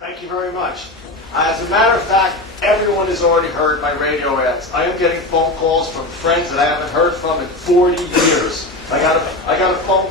Thank you very much. As a matter of fact, everyone has already heard my radio ads. I am getting phone calls from friends that I haven't heard from in 40 years. I also got a phone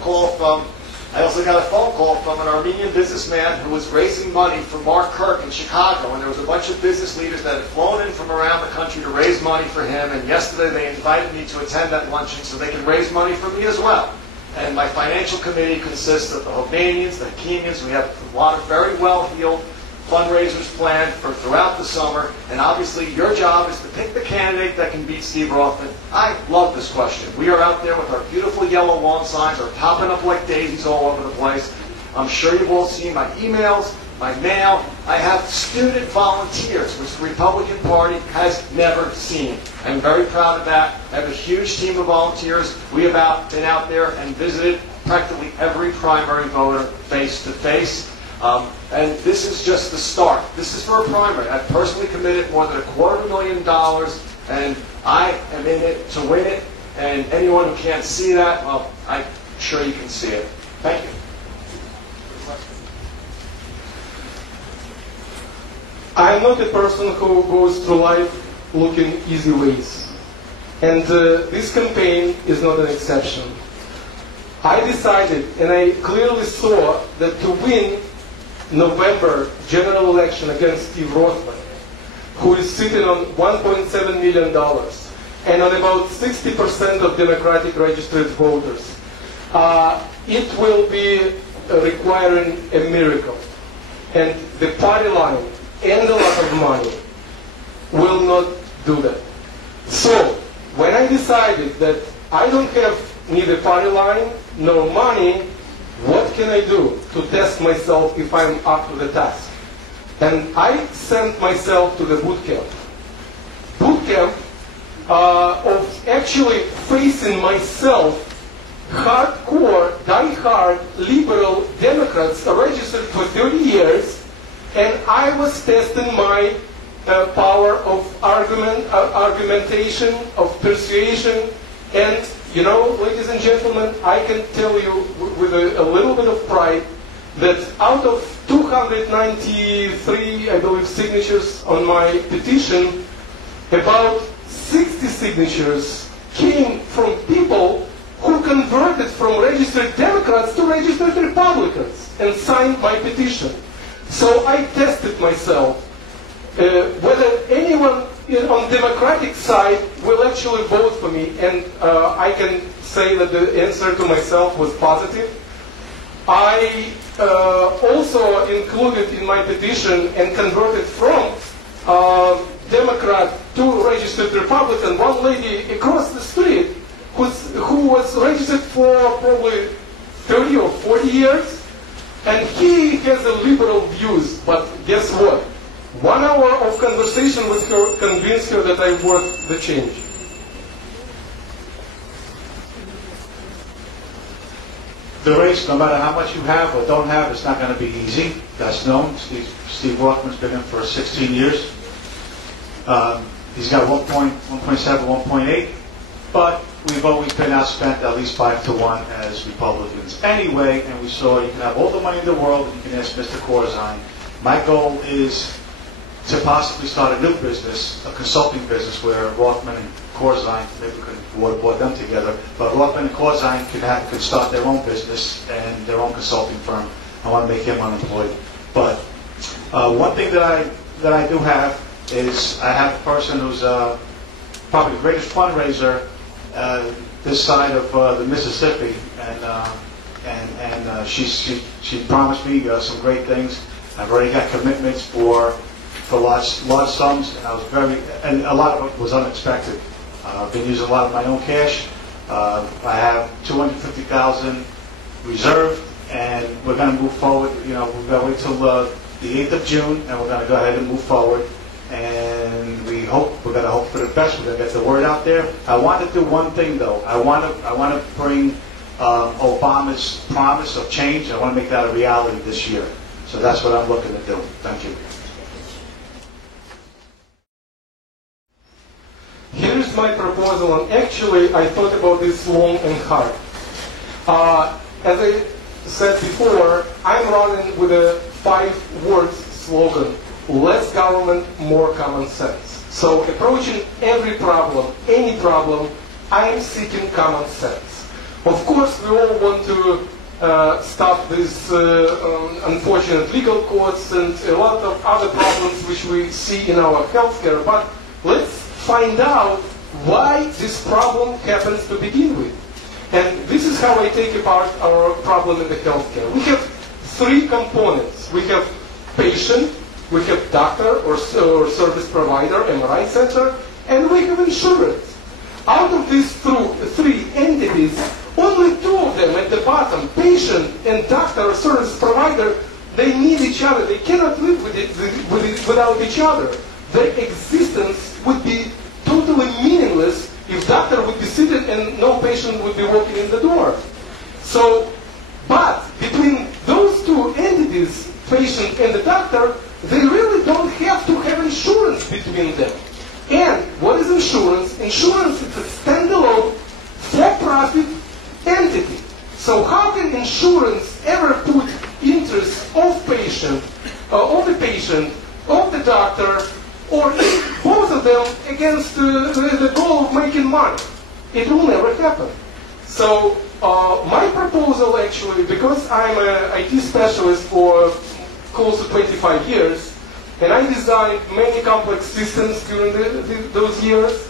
call from an Armenian businessman who was raising money for Mark Kirk in Chicago, and there was a bunch of business leaders that had flown in from around the country to raise money for him, and yesterday they invited me to attend that luncheon so they can raise money for me as well. And my financial committee consists of the Hovnanians, the Hakimians. We have a lot of very well-heeled fundraisers planned for throughout the summer, and obviously your job is to pick the candidate that can beat Steve Rothman. I love this question. We are out there with our beautiful yellow lawn signs, are popping up like daisies all over the place. I'm sure you've all seen my emails, my mail. I have student volunteers, which the Republican Party has never seen. I'm very proud of that. I have a huge team of volunteers. We have been out there and visited practically every primary voter face to face. And this is just the start. This is for a primary. I've personally committed more than $250,000, and I am in it to win it. And anyone who can't see that, well, I'm sure you can see it. Thank you. I am not a person who goes through life looking easy ways. And this campaign is not an exception. I decided, and I clearly saw that to win November general election against Steve Rothman, who is sitting on $1.7 million and on about 60% of Democratic registered voters, it will be requiring a miracle. And the party line and a lot of money will not do that. So, when I decided that I don't have neither party line nor money, what can I do to test myself if I'm up to the task? And I sent myself to the boot camp. Boot camp of actually facing myself, hardcore, die-hard liberal Democrats registered for 30 years, and I was testing my power of argumentation, of persuasion, and you know, ladies and gentlemen, I can tell you with a little bit of pride that out of 293, I believe, signatures on my petition, about 60 signatures came from people who converted from registered Democrats to registered Republicans and signed my petition. So I tested myself whether anyone on Democratic side will actually vote for me, and I can say that the answer to myself was positive. I also included in my petition and converted from Democrat to registered Republican one lady across the street who was registered for probably 30 or 40 years, and he has a liberal views, but guess what? 1 hour of conversation with her convinced her that I'm worth the change. The race, no matter how much you have or don't have, it's not going to be easy. That's known. Steve Rothman's been in for 16 years. He's got 1.7, 1.8, but we've always been outspent at least 5-1 as Republicans. Anyway, and we saw you can have all the money in the world, and you can ask Mr. Corzine. My goal is to possibly start a new business, a consulting business, where Rothman and Corzine, maybe we could board them together, but Rothman and Corzine could start their own business and their own consulting firm. I want to make him unemployed. But one thing that I do have is I have a person who's probably the greatest fundraiser this side of the Mississippi, and she promised me some great things. I've already got commitments for large sums, and a lot of it was unexpected. I've been using a lot of my own cash. I have $250,000 reserved, and we're going to move forward. You know, we're going to wait till the 8th of June, and we're going to go ahead and move forward. And we're going to hope for the best. We're going to get the word out there. I want to do one thing, though. I want to bring Obama's promise of change. I want to make that a reality this year. So that's what I'm looking to do. Thank you. Here's my proposal, and actually I thought about this long and hard. As I said before, I'm running with a 5 words slogan, less government, more common sense. So approaching every problem, any problem, I am seeking common sense. Of course, we all want to stop these unfortunate legal costs and a lot of other problems which we see in our healthcare, but let's find out why this problem happens to begin with. And this is how I take apart our problem in the healthcare. We have three components. We have patient, we have doctor or service provider, MRI center, and we have insurance. Out of these three entities, only two of them at the bottom, patient and doctor or service provider, they need each other. They cannot live without each other. Their existence would be totally meaningless if doctor would be seated and no patient would be walking in the door. So, but between those two entities, patient and the doctor, they really don't have to have insurance between them. And what is insurance? Insurance is a standalone, for-profit entity. So how can insurance ever put interests of patient, of the patient, of the doctor, or both of them against the goal of making money? It will never happen. So my proposal actually, because I'm an IT specialist for close to 25 years, and I designed many complex systems during those years,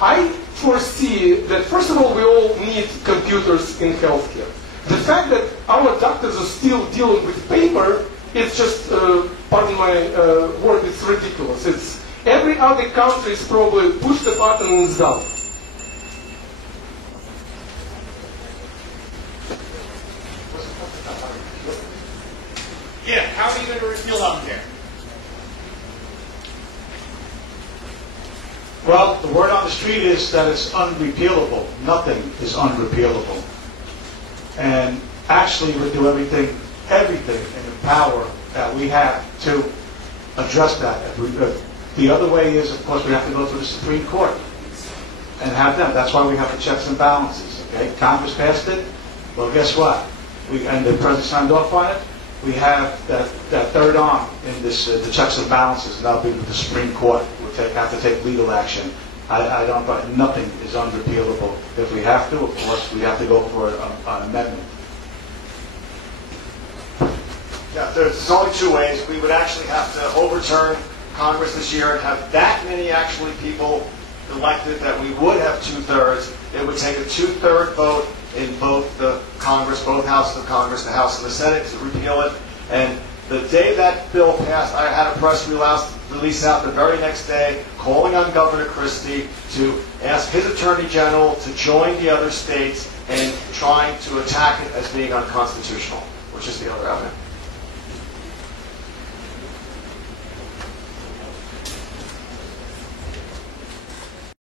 I foresee that first of all we all need computers in healthcare. The fact that our doctors are still dealing with paper, it's just, pardon my word, it's ridiculous. It's every other country is probably push the button and it's done. Yeah, how are you going to repeal healthcare? Well, the word on the street is that it's unrepealable. Nothing is unrepealable. And actually, we do everything in the power that we have to address that. The other way is, of course, we have to go to the Supreme Court and have them. That's why we have the checks and balances. Okay, Congress passed it. Well, guess what? And the president signed off on it. We have that third arm in this, the checks and balances, and that'll be with the Supreme Court. We'll have to take legal action. I don't, but nothing is unrepealable. If we have to, of course, we have to go for an amendment. Yeah, there's only two ways. We would actually have to overturn Congress this year and have that many actually people elected that we would have 2/3. It would take a 2/3 vote in both the Congress, both houses of Congress, the House and the Senate, to repeal it. And the day that bill passed, I had a press release out the very next day calling on Governor Christie to ask his Attorney General to join the other states in trying to attack it as being unconstitutional, which is the other avenue.